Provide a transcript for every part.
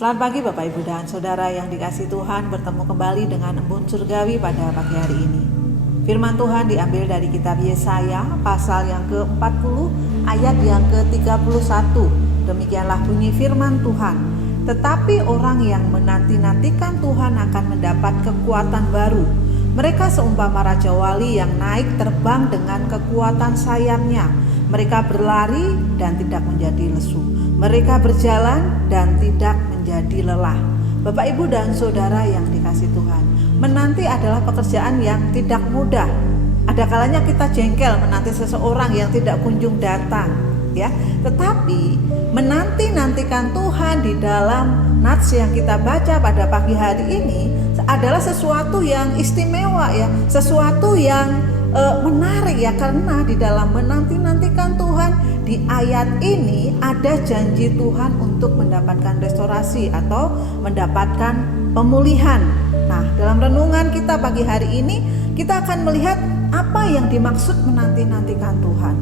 Selamat pagi Bapak Ibu dan Saudara yang dikasihi Tuhan, bertemu kembali dengan Embun Surgawi pada pagi hari ini. Firman Tuhan diambil dari kitab Yesaya pasal yang ke-40 ayat yang ke-31. Demikianlah bunyi firman Tuhan. Tetapi orang yang menanti-nantikan Tuhan akan mendapat kekuatan baru. Mereka seumpama raja wali yang naik terbang dengan kekuatan sayapnya. Mereka berlari dan tidak menjadi lesu. Mereka berjalan dan tidak menjadi lelah. Bapak, Ibu, dan Saudara yang dikasihi Tuhan, menanti adalah pekerjaan yang tidak mudah. Ada kalanya kita jengkel menanti seseorang yang tidak kunjung datang, ya. Tetapi menanti-nantikan Tuhan di dalam nats yang kita baca pada pagi hari ini adalah sesuatu yang istimewa, ya, sesuatu yang menarik, ya, karena di dalam menanti-nantikan Tuhan di ayat ini ada janji Tuhan untuk mendapatkan restorasi atau mendapatkan pemulihan. Nah, dalam renungan kita pagi hari ini kita akan melihat apa yang dimaksud menanti-nantikan Tuhan.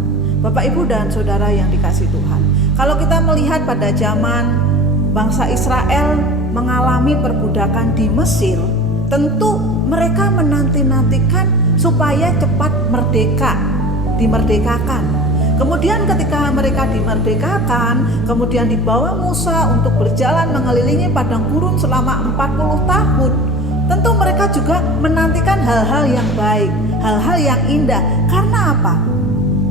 Bapak, Ibu, dan Saudara yang dikasihi Tuhan, kalau kita melihat pada zaman bangsa Israel mengalami perbudakan di Mesir, tentu mereka menanti-nantikan supaya cepat merdeka, dimerdekakan. Kemudian ketika mereka dimerdekakan, kemudian dibawa Musa untuk berjalan mengelilingi padang gurun selama 40 tahun. Tentu mereka juga menantikan hal-hal yang baik, hal-hal yang indah. Karena apa?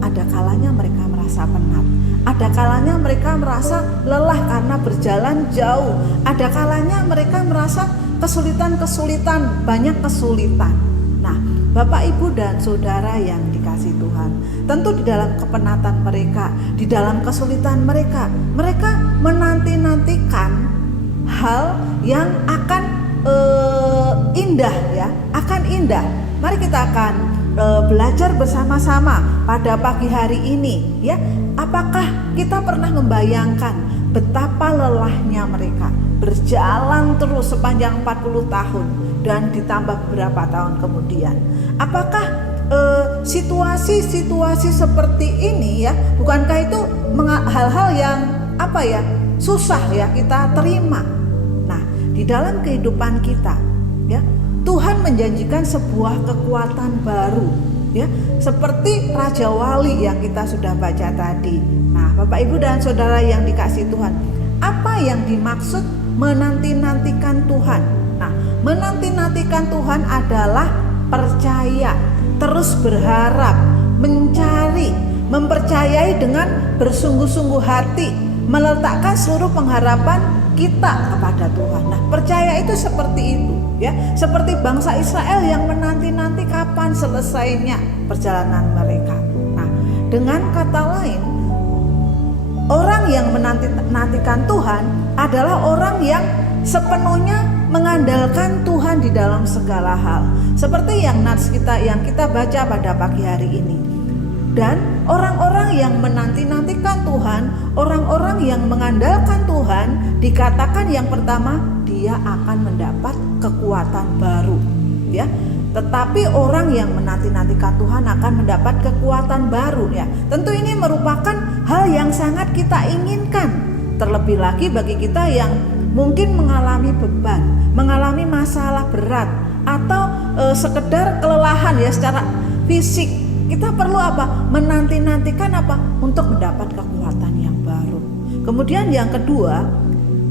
Ada kalanya mereka merasa penat. Ada kalanya mereka merasa lelah karena berjalan jauh. Ada kalanya mereka merasa kesulitan-kesulitan, banyak kesulitan. Nah, Bapak, Ibu, dan Saudara yang dikasihi Tuhan, tentu di dalam kepenatan mereka, di dalam kesulitan mereka, mereka menanti-nantikan hal yang akan indah, ya, akan indah. Mari kita akan belajar bersama-sama pada pagi hari ini, ya. Apakah kita pernah membayangkan betapa lelahnya mereka berjalan terus sepanjang 40 tahun dan ditambah beberapa tahun kemudian? Apakah situasi-situasi seperti ini, ya, bukankah itu hal-hal yang susah, ya, kita terima? Nah, di dalam kehidupan kita, ya, Tuhan menjanjikan sebuah kekuatan baru, ya, seperti Raja Wali yang kita sudah baca tadi. Nah, Bapak, Ibu, dan Saudara yang dikasihi Tuhan, apa yang dimaksud menanti-nantikan Tuhan? Nah, menanti-nantikan Tuhan adalah percaya, terus berharap, mencari, mempercayai dengan bersungguh-sungguh hati, meletakkan seluruh pengharapan kita kepada Tuhan. Nah, percaya itu seperti itu, ya, seperti bangsa Israel yang menanti-nanti kapan selesainya perjalanan mereka. Nah, dengan kata lain, orang yang menanti-nantikan Tuhan adalah orang yang sepenuhnya mengandalkan Tuhan di dalam segala hal. Seperti yang nats yang kita baca pada pagi hari ini. Dan orang-orang yang menanti-nantikan Tuhan, orang-orang yang mengandalkan Tuhan, dikatakan yang pertama, dia akan mendapat kekuatan baru, ya. Tetapi orang yang menanti-nantikan Tuhan akan mendapat kekuatan baru, ya. Tentu ini merupakan hal yang sangat kita inginkan. Terlebih lagi bagi kita yang mungkin mengalami beban, mengalami masalah berat, atau sekedar kelelahan, ya, secara fisik. Kita perlu apa? Menanti-nantikan apa? Untuk mendapat kekuatan yang baru. Kemudian yang kedua,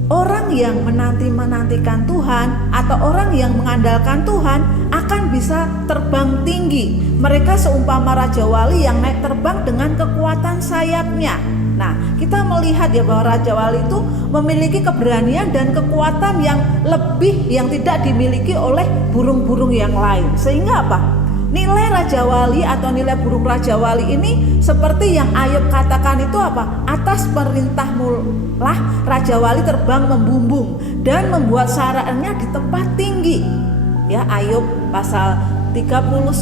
orang yang menanti-nantikan Tuhan atau orang yang mengandalkan Tuhan akan bisa terbang tinggi. Mereka seumpama Raja Wali yang naik terbang dengan kekuatan sayapnya. Nah, kita melihat, ya, bahwa Raja Wali itu memiliki keberanian dan kekuatan yang lebih yang tidak dimiliki oleh burung-burung yang lain. Sehingga apa? Nilai Raja Wali atau nilai burung Raja Wali ini seperti yang Ayub katakan itu apa? Atas perintahmu lah Raja Wali terbang membumbung dan membuat sarangnya di tempat tinggi. Ya, Ayub pasal 39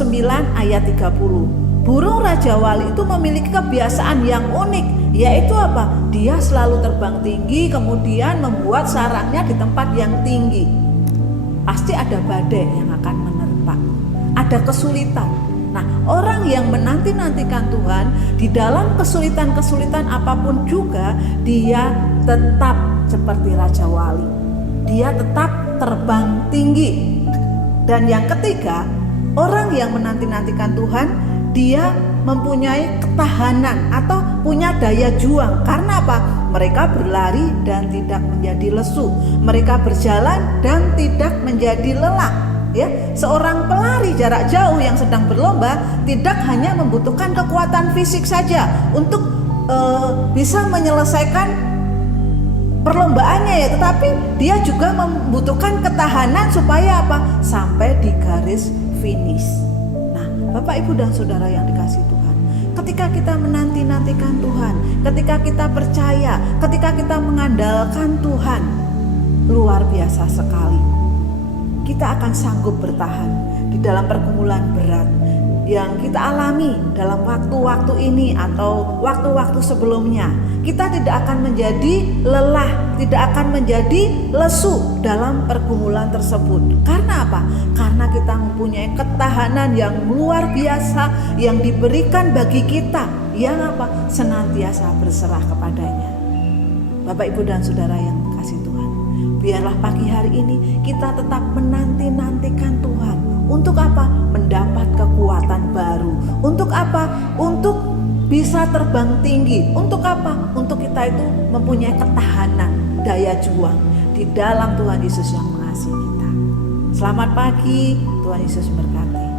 ayat 30. Burung Raja Wali itu memiliki kebiasaan yang unik, yaitu apa? Dia selalu terbang tinggi, kemudian membuat sarangnya di tempat yang tinggi. Pasti ada badai yang akan menerpa, ada kesulitan. Nah, orang yang menanti-nantikan Tuhan di dalam kesulitan-kesulitan apapun juga, dia tetap seperti Raja Wali. dia tetap terbang tinggi. Dan yang ketiga, orang yang menanti-nantikan Tuhan, dia mempunyai ketahanan atau punya daya juang. Karena apa? Mereka berlari dan tidak menjadi lesu. Mereka berjalan dan tidak menjadi lelah. Ya, seorang pelari jarak jauh yang sedang berlomba tidak hanya membutuhkan kekuatan fisik saja untuk bisa menyelesaikan perlombaannya ya, tetapi dia juga membutuhkan ketahanan supaya apa? Sampai di garis finish. Nah, Bapak, Ibu dan Saudara yang dikasihi Tuhan, ketika kita menanti-nantikan Tuhan, ketika kita percaya, ketika kita mengandalkan Tuhan, luar biasa sekali. Kita akan sanggup bertahan di dalam pergumulan berat yang kita alami dalam waktu-waktu ini atau waktu-waktu sebelumnya. Kita tidak akan menjadi lelah, tidak akan menjadi lesu dalam pergumulan tersebut. Karena apa? Karena kita mempunyai ketahanan yang luar biasa yang diberikan bagi kita, yang apa? Senantiasa berserah kepadanya. Bapak, Ibu dan Saudara yang kasih Tuhan, biarlah pagi hari ini kita tetap menanti-nantikan Tuhan. Untuk apa? Mendapat kekuatan baru. Untuk apa? Untuk bisa terbang tinggi. Untuk apa? Untuk kita itu mempunyai ketahanan, daya juang di dalam Tuhan Yesus yang mengasihi kita. Selamat pagi, Tuhan Yesus berkati.